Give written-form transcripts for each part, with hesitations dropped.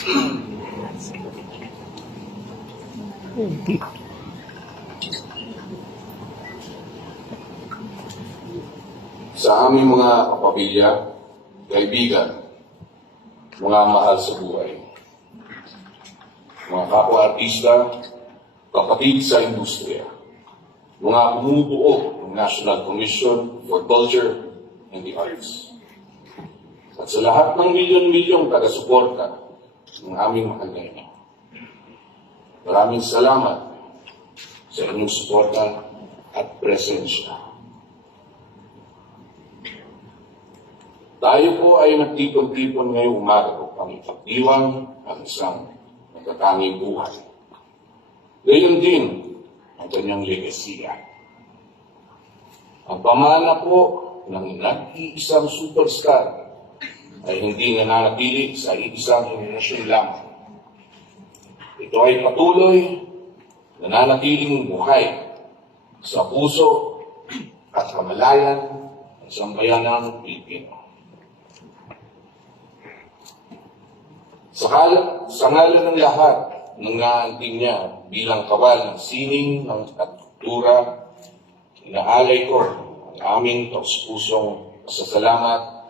Sa aming mga kapamilya, kaibigan, mga mahal sa buhay, mga kapwa-artista, kapatid sa industriya, mga bumubuo ng National Commission for Culture and the Arts. At sa lahat ng milyon-milyong taga-suporta ng aming mahal na ina, maraming salamat sa inyong suporta at presensya. Tayo po ay nagtipon-tipon ngayong umaga upang ipagdiwang ang isang natatanging buhay. Gayon din ang kanyang legasiya. Ang pamana po ng nag-iisang superstar ay hindi nananatili sa isang henerasyon lamang. Ito ay patuloy nananatiling buhay sa puso at kamalayan ng sambayanang Pilipino. Sa ngalan ng lahat ng naanting niya bilang kawal ng sining ng kultura, inaalay ko ang aming taus-pusong pasasalamat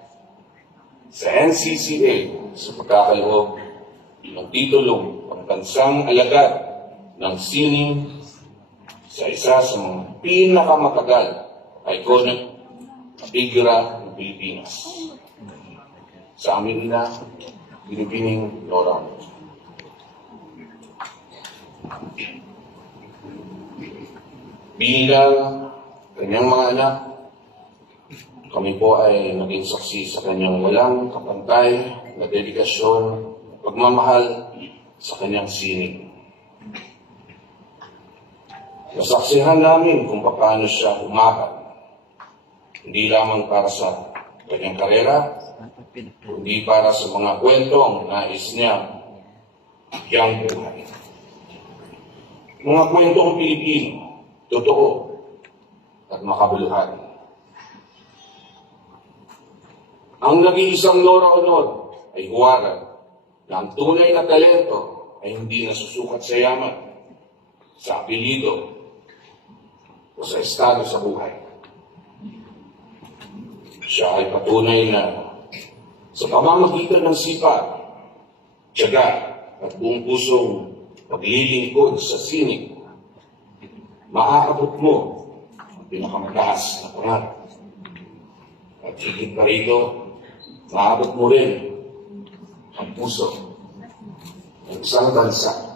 sa NCCA sa pagkakaloob ng titulong pangbansang alagad ng sining sa isa sa mga pinakamatagal iconic na figura ng Pilipinas. Sa amin na Pilipining Lorang. Bilang kanyang mga anak, kami po ay naging saksi sa kanyang walang kapantay na dedikasyon, pagmamahal sa kanyang sining. Nasaksihan namin kung paano siya umakan, hindi lamang para sa kanyang karera, hindi para sa mga kwentong nais niya yang buhay. Mga kwentong Pilipino, totoo at makabuluhan. Ang nag-iisang Nora Honor ay huwaran na ang tunay na talento ay hindi nasusukat sa yaman, sa apelyido, o sa estado sa buhay. Siya ay patunay na sa pamamagitan ng sipag, tiyaga at buong pusong paglilingkod sa sining, maaabot mo ang pinakamataas na pangarap. At higit pa rito, maabot mo rin ang puso ng isang bansa